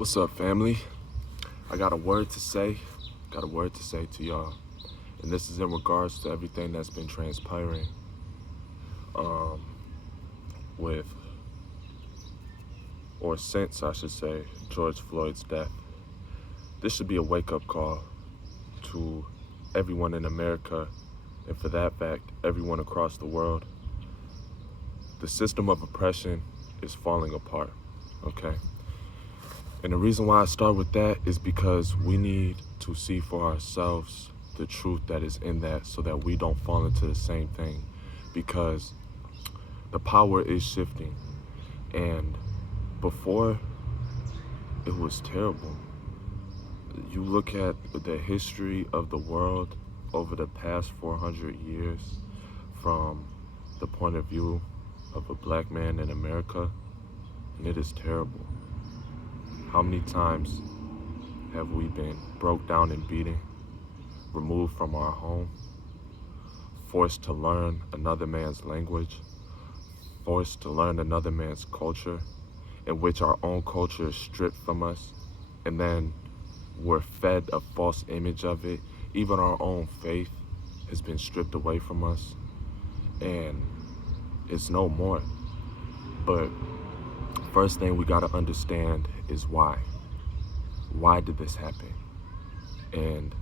What's up, family? I got a word to say. Got a word to say to y'all. And this is in regards to everything that's been transpiring um, with, or since, I should say, George Floyd's death. This should be a wake-up call to everyone in America, and for that fact, everyone across the world. The system of oppression is falling apart, okay? And the reason why I start with that is because we need to see for ourselves the truth that is in that so that we don't fall into the same thing, because the power is shifting. And before, it was terrible. You look at the history of the world over the past 400 years from the point of view of a black man in America, and it is terrible. How many times have we been broke down and beaten, removed from our home, forced to learn another man's language, forced to learn another man's culture, in which our own culture is stripped from us, and then we're fed a false image of it. Even our own faith has been stripped away from us, and it's no more. But first thing we gotta understand is why. Why did this happen? And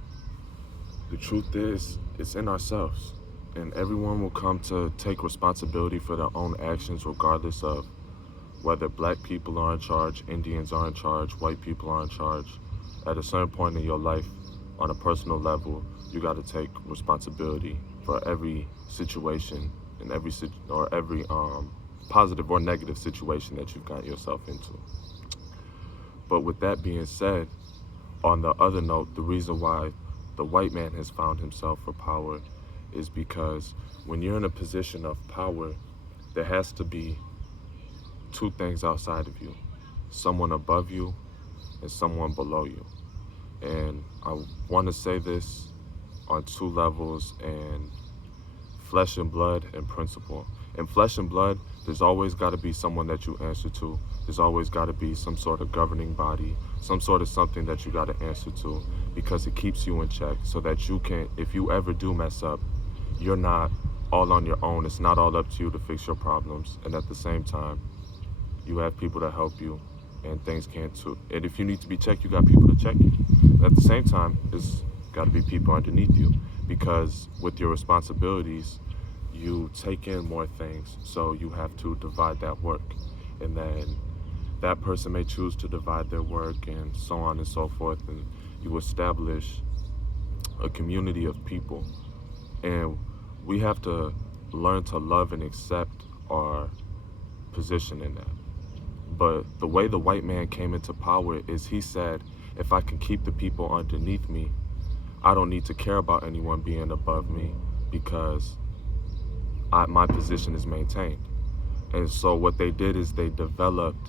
the truth is, it's in ourselves. And everyone will come to take responsibility for their own actions, regardless of whether black people are in charge, Indians are in charge, white people are in charge. At a certain point in your life, on a personal level, you got to take responsibility for every situation and every positive or negative situation that you've gotten yourself into. But with that being said, on the other note, the reason why the white man has found himself for power is because when you're in a position of power, there has to be two things outside of you: someone above you and someone below you. And I want to say this on two levels, and flesh and blood and principle. In flesh and blood, there's always got to be someone that you answer to. There's always got to be some sort of governing body, some sort of something that you got to answer to, because it keeps you in check so that you can, if you ever do mess up, you're not all on your own. It's not all up to you to fix your problems. And at the same time, you have people to help you, and things can't too. And if you need to be checked, you got people to check you. At the same time, there's got to be people underneath you, because with your responsibilities, you take in more things, so you have to divide that work. And then that person may choose to divide their work, and so on and so forth, and you establish a community of people. And we have to learn to love and accept our position in that. But the way the white man came into power is he said, if I can keep the people underneath me, I don't need to care about anyone being above me, because my position is maintained. And so what they did is they developed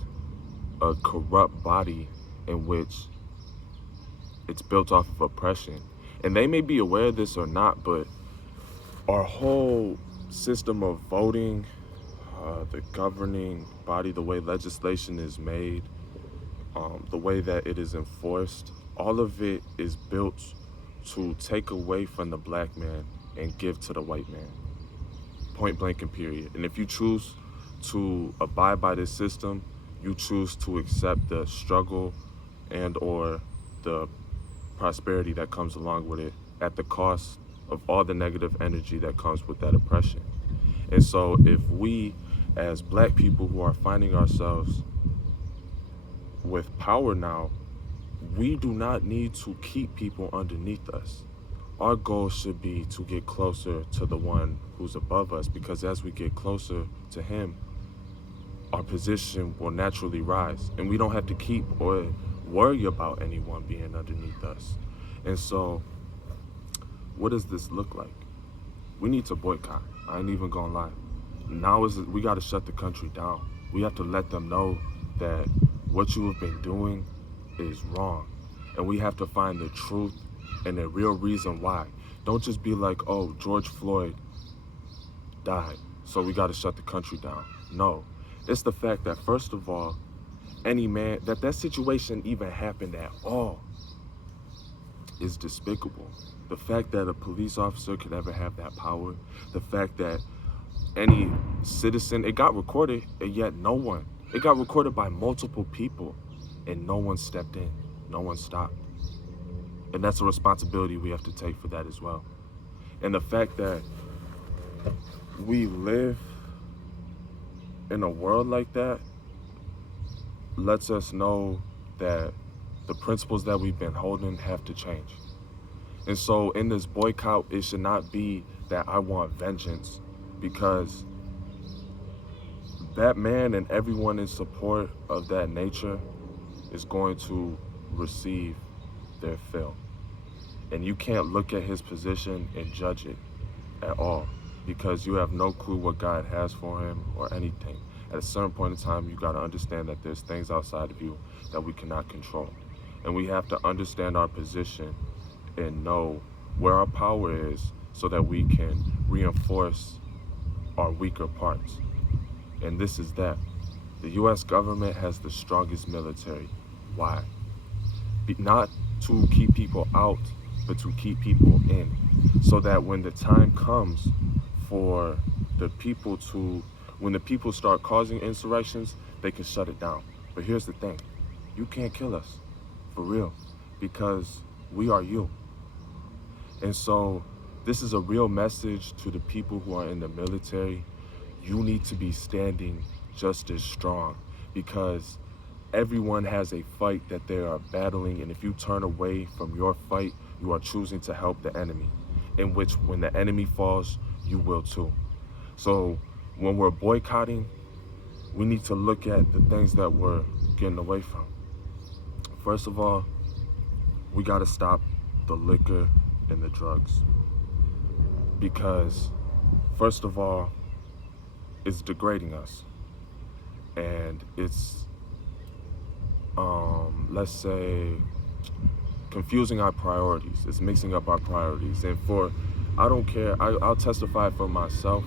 a corrupt body in which it's built off of oppression. And they may be aware of this or not, but our whole system of voting, the governing body, the way legislation is made, the way that it is enforced, all of it is built to take away from the black man and give to the white man. Point blank and period. And if you choose to abide by this system, you choose to accept the struggle and or the prosperity that comes along with it at the cost of all the negative energy that comes with that oppression. And so if we, as black people who are finding ourselves with power now, we do not need to keep people underneath us. Our goal should be to get closer to the one who's above us, because as we get closer to him, our position will naturally rise, and we don't have to keep or worry about anyone being underneath us. And so, what does this look like? We need to boycott. I ain't even gonna lie. Now we gotta shut the country down. We have to let them know that what you have been doing is wrong. And we have to find the truth and the real reason why. Don't just be like, oh, George Floyd died, so we gotta shut the country down. No, it's the fact that, first of all, any man, that situation even happened at all is despicable. The fact that a police officer could ever have that power, the fact that any citizen, it got recorded, and yet it got recorded by multiple people, and no one stepped in, no one stopped. And that's a responsibility we have to take for that as well. And the fact that we live in a world like that lets us know that the principles that we've been holding have to change. And so in this boycott, it should not be that I want vengeance, because that man and everyone in support of that nature is going to receive their fill. And you can't look at his position and judge it at all, because you have no clue what God has for him or anything. At a certain point in time, you got to understand that there's things outside of you that we cannot control. And we have to understand our position and know where our power is so that we can reinforce our weaker parts. And this is that. The U.S. government has the strongest military. Why? Not to keep people out, but to keep people in, so that when the time comes for when the people start causing insurrections, they can shut it down. But here's the thing, you can't kill us, for real, because we are you. And so this is a real message to the people who are in the military. You need to be standing just as strong, because everyone has a fight that they are battling, and if you turn away from your fight, you are choosing to help the enemy, in which when the enemy falls, you will too. So when we're boycotting, we need to look at the things that we're getting away from. First of all, we got to stop the liquor and the drugs, because first of all, it's degrading us, and it's let's say confusing our priorities. It's mixing up our priorities. And I don't care, I'll testify for myself.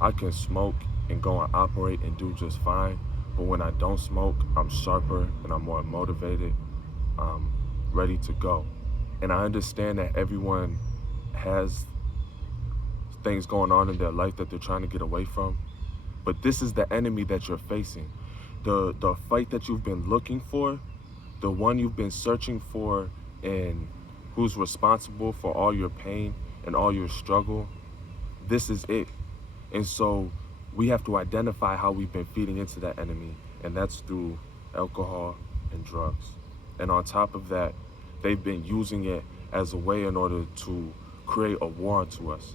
I can smoke and go and operate and do just fine, but when I don't smoke, I'm sharper and I'm more motivated, ready to go. And I understand that everyone has things going on in their life that they're trying to get away from, but this is the enemy that you're facing. The fight that you've been looking for, the one you've been searching for, and who's responsible for all your pain and all your struggle, this is it. And so we have to identify how we've been feeding into that enemy, and that's through alcohol and drugs. And on top of that, they've been using it as a way in order to create a war onto us,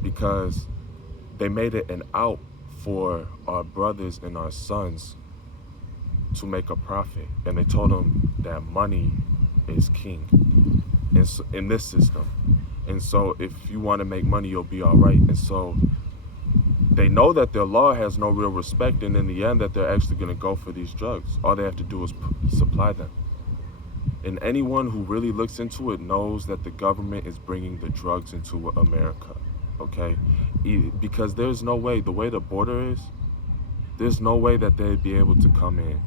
because they made it an out for our brothers and our sons to make a profit. And they told them that money is king in this system. And so if you want to make money, you'll be all right. And so they know that their law has no real respect, and in the end that they're actually going to go for these drugs. All they have to do is supply them. And anyone who really looks into it knows that the government is bringing the drugs into America, okay? Because there's no way, the way the border is, there's no way that they'd be able to come in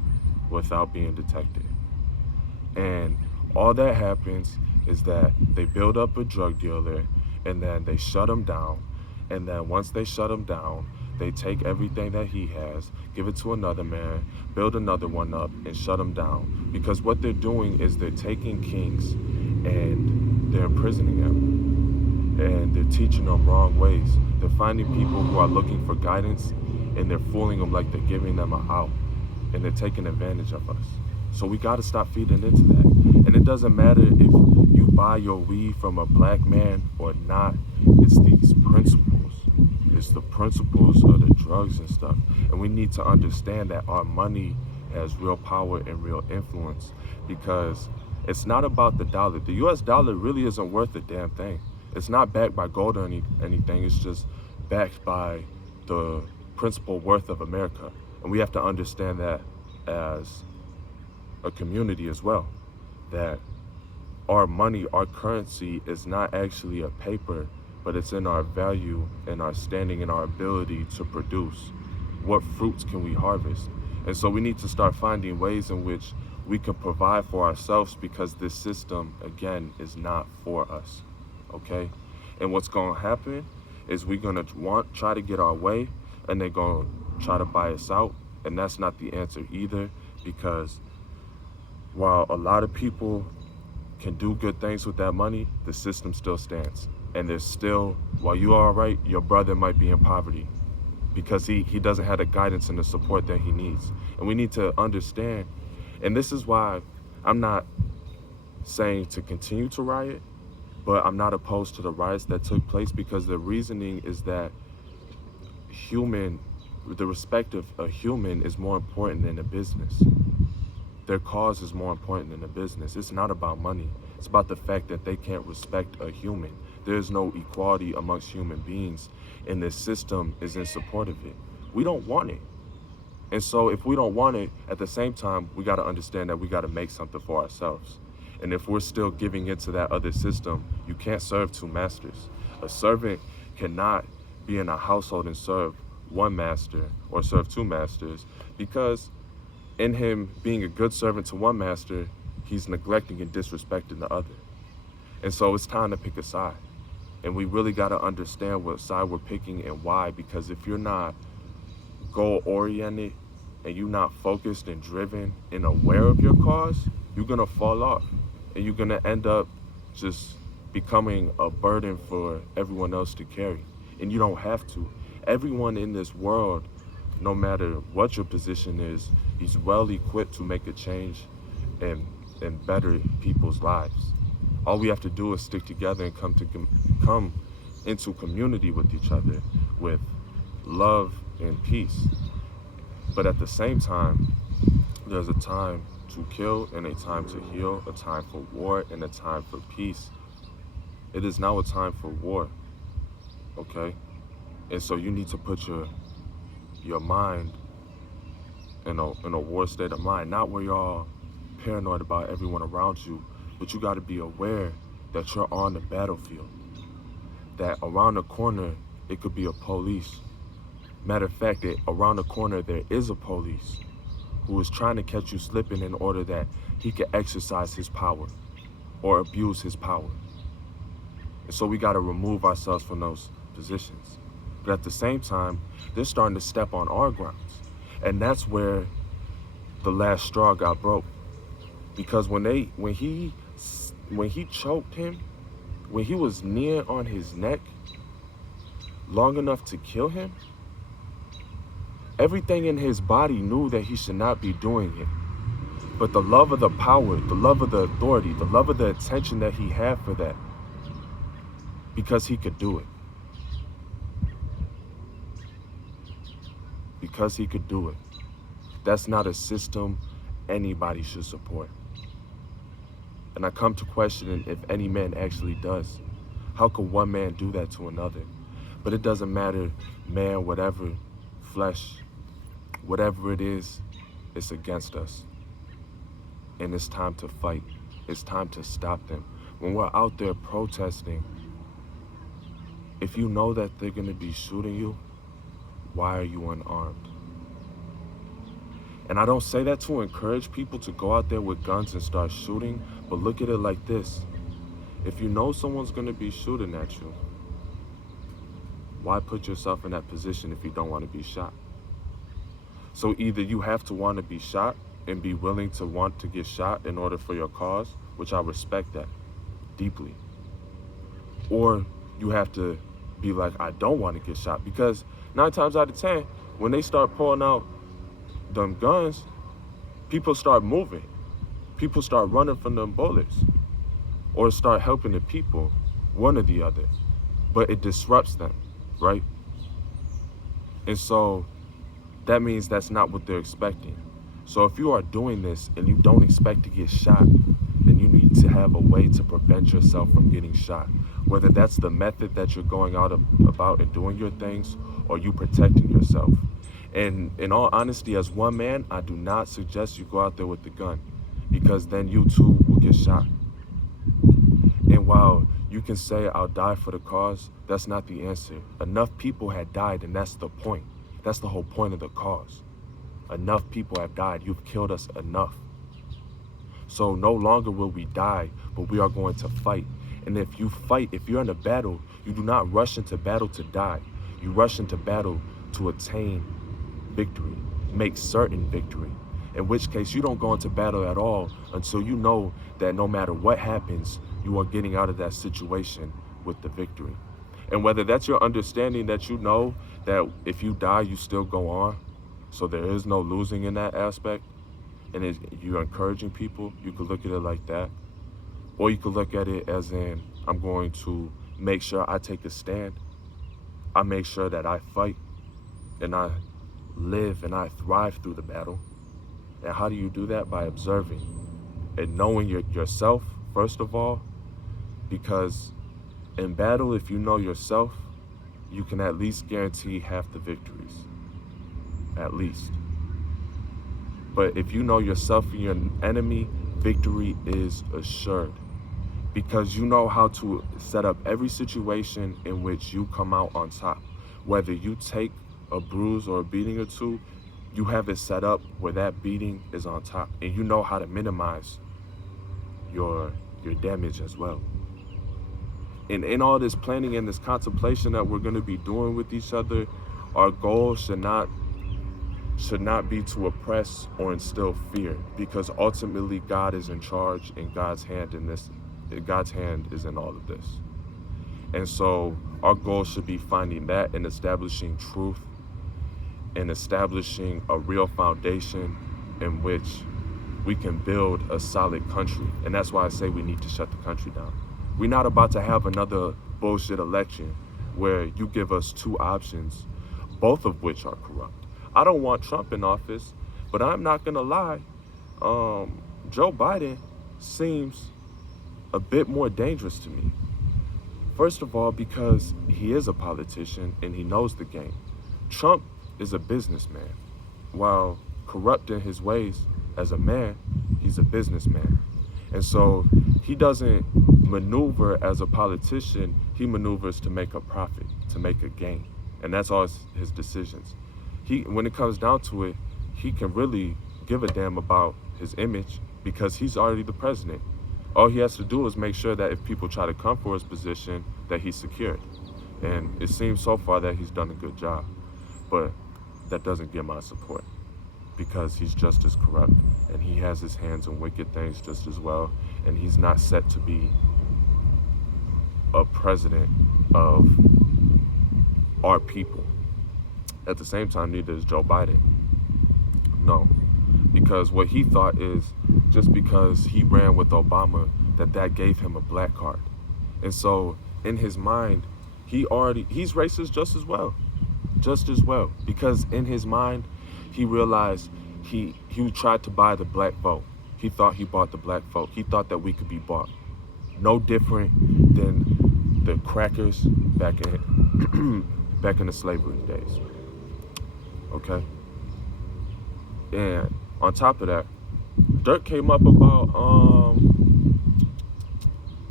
without being detected. And all that happens is that they build up a drug dealer, and then they shut him down. And then once they shut him down, they take everything that he has, give it to another man, build another one up, and shut him down. Because what they're doing is they're taking kings and they're imprisoning them. And they're teaching them wrong ways. They're finding people who are looking for guidance, and they're fooling them like they're giving them an out. And they're taking advantage of us. So we got to stop feeding into that. And it doesn't matter if you buy your weed from a black man or not. It's these principles. It's the principles of the drugs and stuff. And we need to understand that our money has real power and real influence, because it's not about the dollar. The US dollar really isn't worth a damn thing. It's not backed by gold or anything. It's just backed by the principal worth of America. And we have to understand that as a community as well, that our money, our currency is not actually a paper, but it's in our value and our standing and our ability to produce. What fruits can we harvest? And so we need to start finding ways in which we can provide for ourselves, because this system, again, is not for us, okay? And what's going to happen is we're going to try to get our way, and they're going to try to buy us out. And that's not the answer either, because while a lot of people can do good things with that money, the system still stands. And there's still, while you are all right, your brother might be in poverty because he doesn't have the guidance and the support that he needs. And we need to understand, and this is why I'm not saying to continue to riot, but I'm not opposed to the riots that took place, because the reasoning is that the respect of a human is more important than a business. Their cause is more important than a business. It's not about money. It's about the fact that they can't respect a human. There's no equality amongst human beings, and this system is in support of it. We don't want it. And so if we don't want it, at the same time, we got to understand that we got to make something for ourselves. And if we're still giving into that other system, you can't serve two masters. A servant cannot be in a household and serve one master or serve two masters, because in him being a good servant to one master, he's neglecting and disrespecting the other. And so it's time to pick a side. And we really got to understand what side we're picking and why, because if you're not goal-oriented and you're not focused and driven and aware of your cause, you're going to fall off. And you're going to end up just becoming a burden for everyone else to carry. And you don't have to. Everyone in this world, no matter what your position is well equipped to make a change and better people's lives. All we have to do is stick together and come into community with each other with love and peace. But at the same time, there's a time to kill and a time to heal, a time for war and a time for peace. It is now a time for war, okay? And so you need to put your mind in a war state of mind, not where you're all paranoid about everyone around you, but you got to be aware that you're on the battlefield, that around the corner it could be a police. Matter of fact, that around the corner there is a police who is trying to catch you slipping in order that he can exercise his power or abuse his power. And so we got to remove ourselves from those positions. But at the same time, they're starting to step on our grounds. And that's where the last straw got broke. Because when he choked him, when he was near on his neck long enough to kill him, everything in his body knew that he should not be doing it. But the love of the power, the love of the authority, the love of the attention that he had for that, because he could do it. Because he could do it. That's not a system anybody should support. And I come to question if any man actually does. How could one man do that to another? But it doesn't matter, man, whatever, flesh, whatever it is, it's against us. And it's time to fight. It's time to stop them. When we're out there protesting, if you know that they're going to be shooting you, why are you unarmed? And I don't say that to encourage people to go out there with guns and start shooting, but look at it like this. If you know someone's going to be shooting at you, why put yourself in that position if you don't want to be shot? So either you have to want to be shot and be willing to want to get shot in order for your cause, which I respect that deeply, or you have to be like, I don't want to get shot, because 9 times out of 10, when they start pulling out them guns, people start moving. People start running from them bullets or start helping the people, one or the other. But it disrupts them, right? And so that means that's not what they're expecting. So if you are doing this and you don't expect to get shot, then you need to have a way to prevent yourself from getting shot. Whether that's the method that you're going out about and doing your things, or you protecting yourself. And in all honesty, as one man, I do not suggest you go out there with the gun, because then you too will get shot. And while you can say, I'll die for the cause, that's not the answer. Enough people had died, and that's the point. That's the whole point of the cause. Enough people have died. You've killed us enough. So no longer will we die, but we are going to fight. And if you fight, if you're in a battle, you do not rush into battle to die. You rush into battle to attain victory, make certain victory. In which case, you don't go into battle at all until you know that no matter what happens, you are getting out of that situation with the victory. And whether that's your understanding that you know that if you die, you still go on, so there is no losing in that aspect, and you're encouraging people, you could look at it like that. Or you could look at it as in, I'm going to make sure I take a stand. I make sure that I fight and I live and I thrive through the battle. And how do you do that? By observing and knowing yourself, first of all, because in battle, if you know yourself, you can at least guarantee half the victories, at least. But if you know yourself and your enemy, victory is assured, because you know how to set up every situation in which you come out on top. Whether you take a bruise or a beating or two, you have it set up where that beating is on top, and you know how to minimize your damage as well. And in all this planning and this contemplation that we're going to be doing with each other, our goal should not be to oppress or instill fear, because ultimately God is in charge and God's hand is in all of this. And so our goal should be finding that and establishing truth and establishing a real foundation in which we can build a solid country. And that's why I say we need to shut the country down. We're not about to have another bullshit election where you give us two options, both of which are corrupt. I don't want Trump in office, but I'm not gonna lie. Joe Biden seems a bit more dangerous to me. First of all, because he is a politician and he knows the game. Trump is a businessman. While corrupt in his ways as a man, he's a businessman. And so he doesn't maneuver as a politician, he maneuvers to make a profit, to make a gain. And that's all his decisions. When it comes down to it, he can really give a damn about his image because he's already the president. All he has to do is make sure that if people try to come for his position, that he's secured. And it seems so far that he's done a good job. But that doesn't get my support, because he's just as corrupt and he has his hands in wicked things just as well. And he's not set to be a president of our people. At the same time, neither is Joe Biden. No, because what he thought is just because he ran with Obama, that gave him a black card. And so in his mind, he's racist just as well, because in his mind, he realized he tried to buy the black vote. He thought he bought the black vote. He thought that we could be bought. No different than the crackers back in the slavery days. Okay? And on top of that, Dirk came up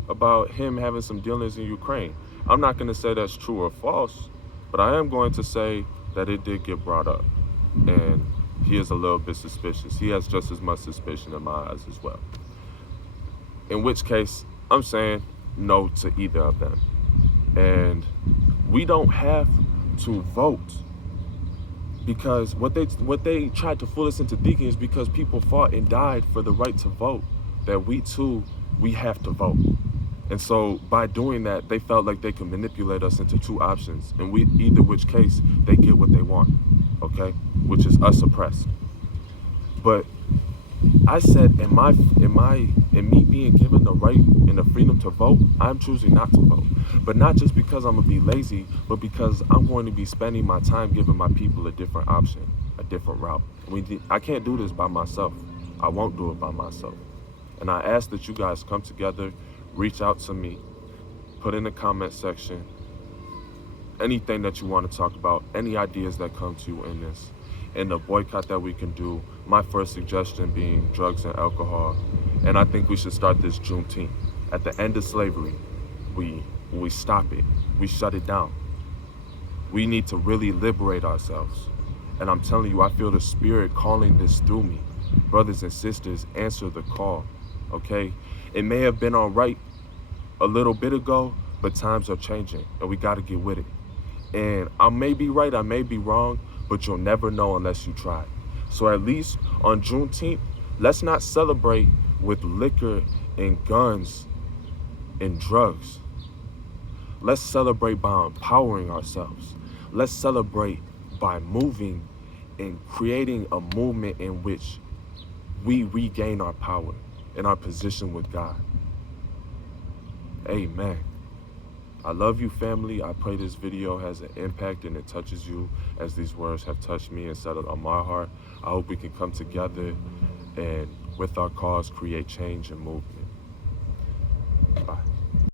about him having some dealings in Ukraine. I'm not going to say that's true or false, but I am going to say that it did get brought up. And he is a little bit suspicious. He has just as much suspicion in my eyes as well. In which case, I'm saying no to either of them. And we don't have to vote, because what they tried to fool us into thinking is because people fought and died for the right to vote, that we have to vote. And so by doing that, they felt like they could manipulate us into two options, and either which case they get what they want, okay, which is us oppressed. But I said, in me being given the right and the freedom to vote, I'm choosing not to vote. But not just because I'm gonna be lazy, but because I'm going to be spending my time giving my people a different option, a different route. I can't do this by myself. I won't do it by myself. And I ask that you guys come together, reach out to me, put in the comment section anything that you want to talk about, any ideas that come to you in this, and the boycott that we can do. My first suggestion being drugs and alcohol. And I think we should start this Juneteenth. At the end of slavery, we stop it. We shut it down. We need to really liberate ourselves And I'm telling you, I feel the Spirit calling this through me. Brothers and sisters, answer the call, okay? It may have been all right a little bit ago, but times are changing, and we got to get with it. And I may be right, I may be wrong, but you'll never know unless you try. So at least on Juneteenth, let's not celebrate with liquor and guns and drugs. Let's celebrate by empowering ourselves. Let's celebrate by moving and creating a movement in which we regain our power and our position with God. Amen. I love you, family. I pray this video has an impact and it touches you as these words have touched me and settled on my heart. I hope we can come together and with our cause create change and movement. Bye.